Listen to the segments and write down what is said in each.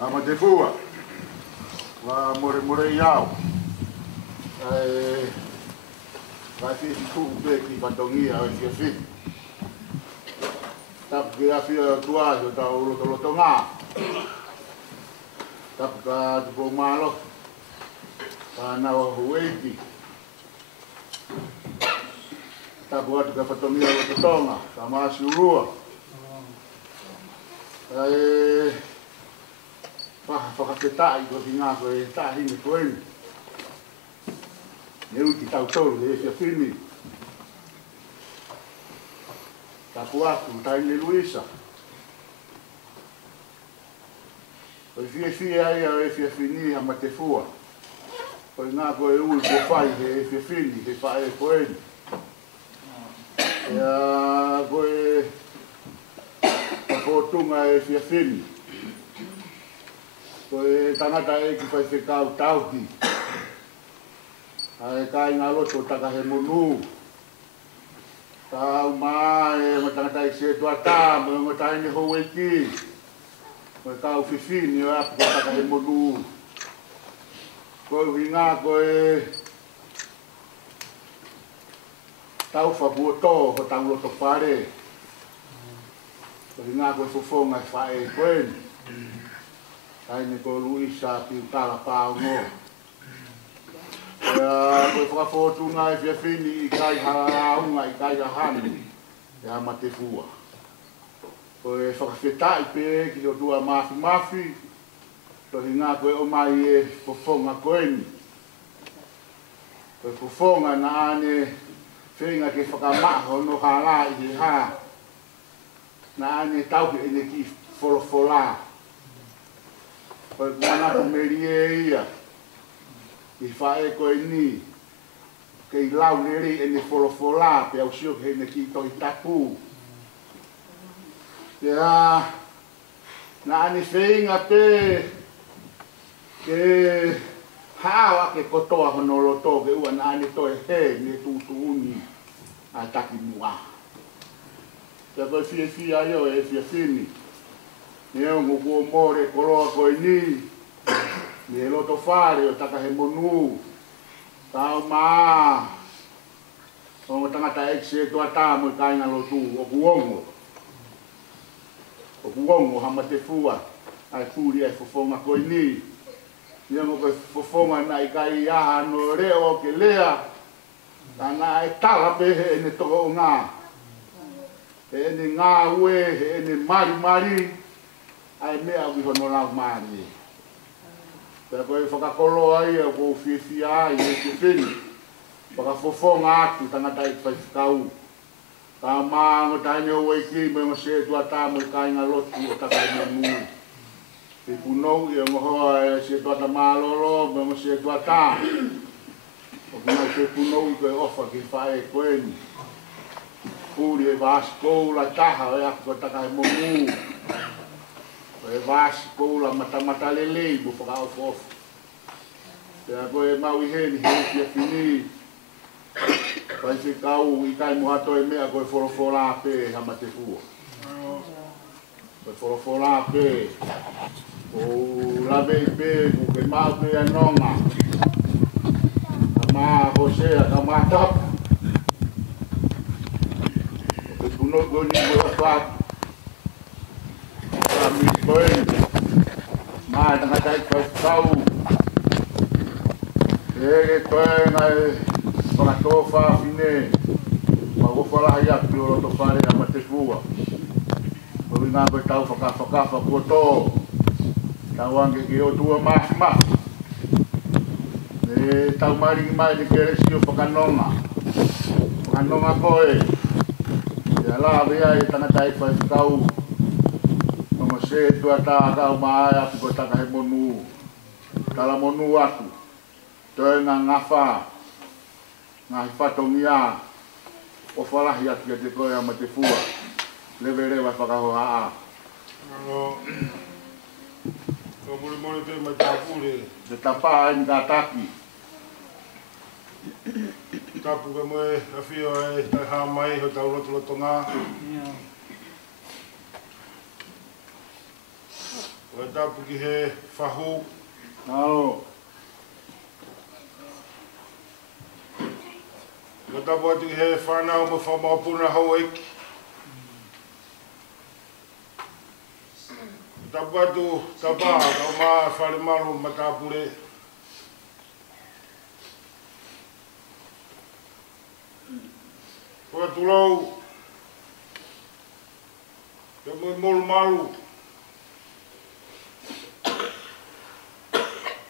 Amatefua, wa more iau. Vai fifi ku'u ki patongia au fifi. Tap ke afia tua jo tau loto ngā. Tap ka tupo malo. Ka nawa hueiti. Tap watu ka patongia loto tonga. Ka maasi urua. Whakaketai ko ki ngā koe tāhingi koeni. Ne uti tau tolu le fia whini. Tapu atu taine Luisa. Koe fia ai au e fia whini ha Matefua. Koe ngā koe ui ko whai he fia whini he whae koeni. Ea koe kapotunga e fia whini. Koe tangata e ki whai whekau tauki. Ai kai ngā loto taka he monu. Tau maa e ma tangata e se tua tā, mo ngā taine hou e ki. Koe kau whiwhini o apu taka he monu. Koe hui ngā koe tau whapua tō ho tau loto whare. Koe hui ngā koe whawhonga e whae e koeni. Taine ko Luisa piu tala pāo ngō. Koe whakafotunga e whiawhini i kai haraunga i kai hahani e ha Matefua. Koe whakawhetai pe ki o tua mafi. Tohi ngā koe o mai e whawhonga koeni. Koe whawhonga na ane whenga ke whakamaho no hara i he ha. Na ane tauke ene ki wholofola. Koe kuanako meri e ia. I whae koe ni. Kei lau neri e ne wholofola pe au sio ke ne ki toi tapu. Ia, na ane whenga pe ke hawa ke kotoa hono loto ke ua na ane toi he ne tutu uni a taki mua. Te koe fia io e fia fini. Ne o nguku o more koroa koe ni. Ne loto whare o taka he monu. Tau maa. O tangata ekse tua tā mo i kainga lotu o kuongo. O kuongo hama te fua. Ai pūri ai fofonga koe ni. Ia mo koe fofonga na i kai aha no reo ke lea. Tana e tala pehe e ne toko o ngā. E ne ngā ue, e ne mari. Ai mea ui hono lau mari. Pea koe whakakolo ai au kou whiwhia ai e te whini. Whakafofonga atu tangata i whaifukau. Ka maa ngo taine o waiki me mo se tua tā mo i kainga lotu o takai me muu. E punou i o mohoa e se tua ta maa lolo me mo se tua tā. O kuna se punou i koe ofa ki whae koeni. Pūri e vāsi koula taha o aku koe takai mo muu. E vāsi koula mata lelei mo whakaofu ofu. Pea koe mau i heni kia fini. Pai se kau i kai mohato e mea koe whorofora pe hama te fua. Koe whorofora pe. O lawe i pe, ko ke mau pe anonga. Ka maa hosea, ka maa tapu. Ko ke puno koni koe whatu. Ka mi koe. Maa tangatai koe kau. E koe ngai. Whakatoa whawhine, whakofalahi atu o roto whare a mate fua. Koe ngā koe tau whakawha kua tō. Tau ange ki o tua mahi. E tau maringi mai ni keresi o whakanonga. Whakanonga koe. E ala vea e tangatai whaifukau. Nomo se tua tā kau maai atu koe taka he monu. Tala monu atu. Toi ngā ngawha. Ngā hi whatongia o whalahi atu te koe a te fua. Lewe rewa whakahoha a. Ko mori te mai tāpure. Te tapā ni kā taki. Tapu ka moe a whio e tai hā mai ho tau roto ngā. Ko e tapu ki he whahu. Nāo. Ko tapu atu ki he whanau mo whamaopuna hau eki. Tapu atu tapa kau maa whare maru ma tāpure. Ko atu lau. Te mui molu maru.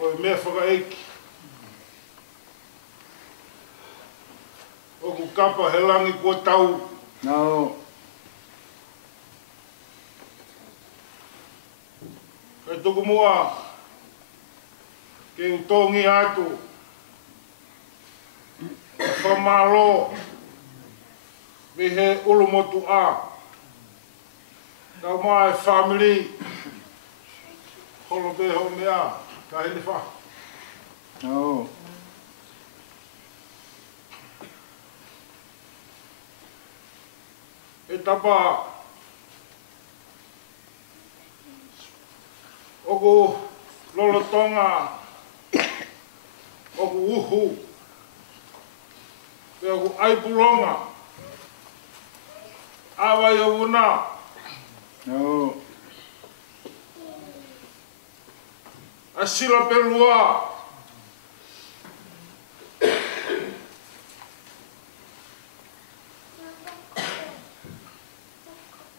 Ko e mea whakaeki. O ku kapa he langi kua tau. Nāo. Kei tuku mua. Kei utongi atu. Whamalo. Me he ulumotu a. Tau mai family. Holo be ho mea. Ka hini wha. Nāo. E tapa oku lolotonga oku uhu e oku aipulonga awai o una Nāo. asila pelua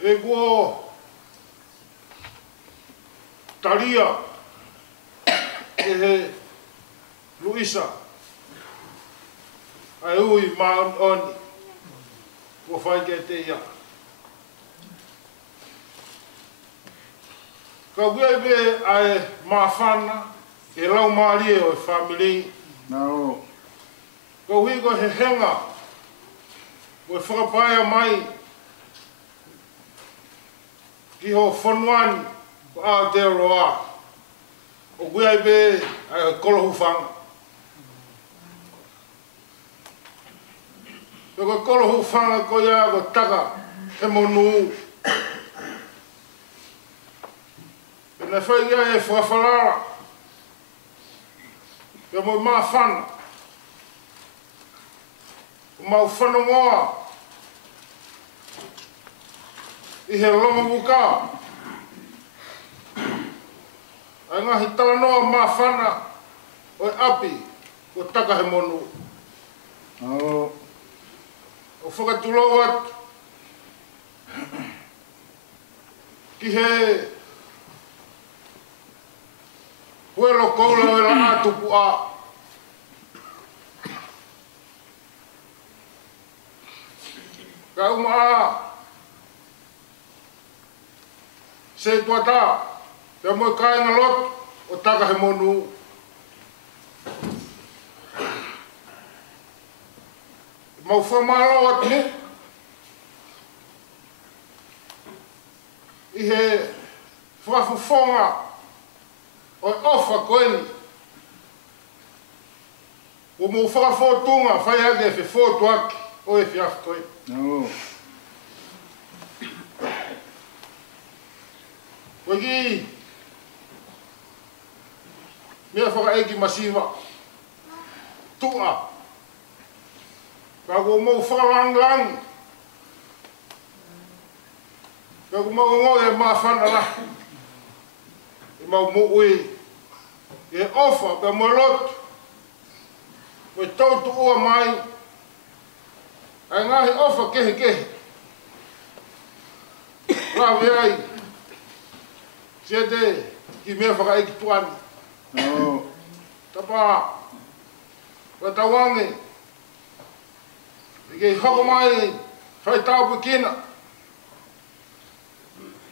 e kuo taria e he Luisa ai ui maan oni kua whai ke te ia ka wia be ai mawhana e lau maari o e family Nāo. ka hui ko he henga ko e whakapaia mai ki ho whanuani ko Aotearoa. O guai be ai kolohu whanga. Ko kolohu whanga ko ia ko taka he monu. Pena whai ia e whawhalara. Pea mo maa whana. O mau whanongoa. I he longa muka. Ai ngahi tala noa maa whana. O api. O taka he monu. O whakatulau atu. Ki he huelo koula o la atupu a. Ka uma a se tuata pe mo kainga lot o taka he monu. Mau whamalo atu ne. I he whafufonga o ofa koeni. O mo whakafotunga whai ake e whefotu ake o e whiafu koeni. Koeki mea whakaeki masiwa tua. Ka ko mo whakalangang. Ka ko mo ngoi e maa whana la. E mau mo ui. E ofa pe mo lot. Mo tautu ua mai. Ai ngahi ofa kehe kehe. Rawe ai. Siete ki mea whakaeki tuani. Tapa. Watawange. I kei hoko mai, whai taupu kina.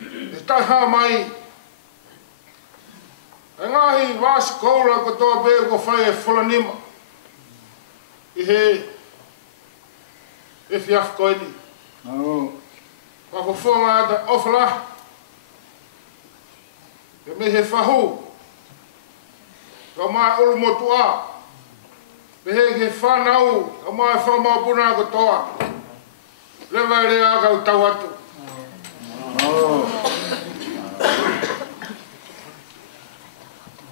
E tai haa mai. E ngahi wāsi koura ko toa bē ko whai e whulanima. I he e whiafu koini. Wako whonga ata ofala. E me he whahu. Ka mai ulu motu a. Pehe ke whanau, ka mai whamau puna ko toa. Lewa rea kau tau atu.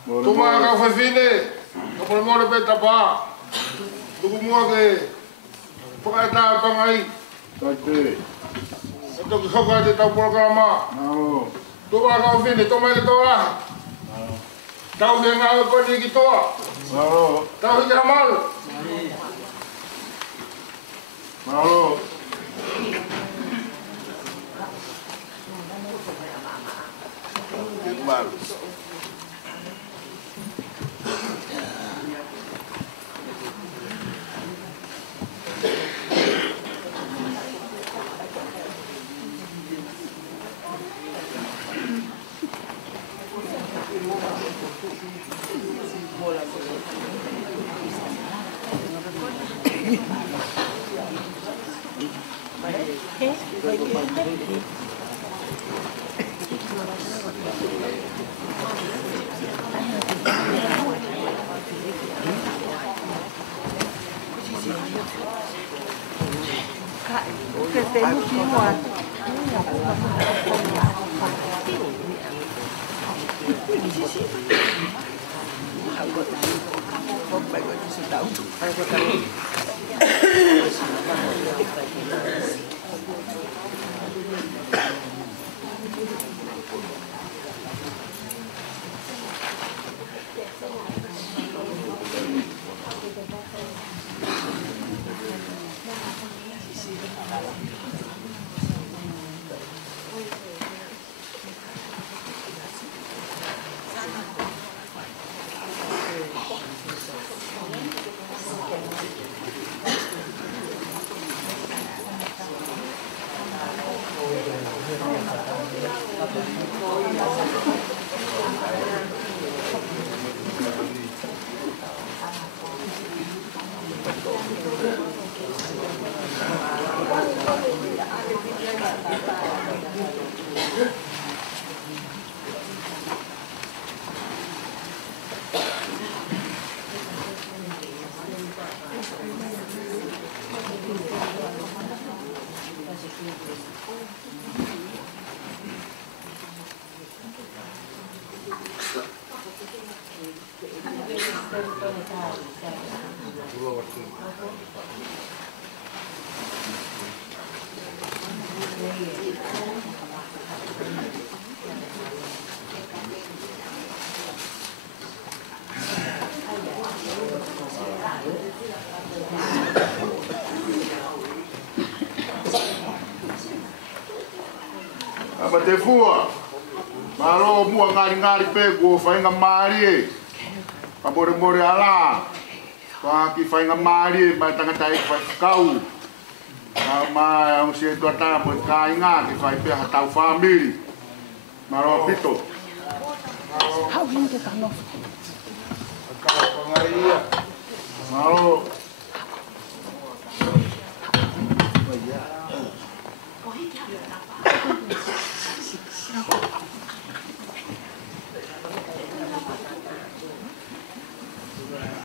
Tuma kau whawhine, ka pole mole pe tapa. Tuku mua ke whakaeta pangai. E toki hoka te tau polo kalama. Tuma kau whine, toma ke toa. Tau ke ngā koni ki toa. Tau hiki hamal. Malo. Malo. Que tem no final. Aba te fua. Malo mua ngari pego fainga mari. Ka more ala. Ka ki fainga mari ma tanga tai fa kau. Ma ang si tua ta mo ka inga ki fai pe hatau family. Malo pito. Hau hinte ka no. Ka pangaria. Malo Hau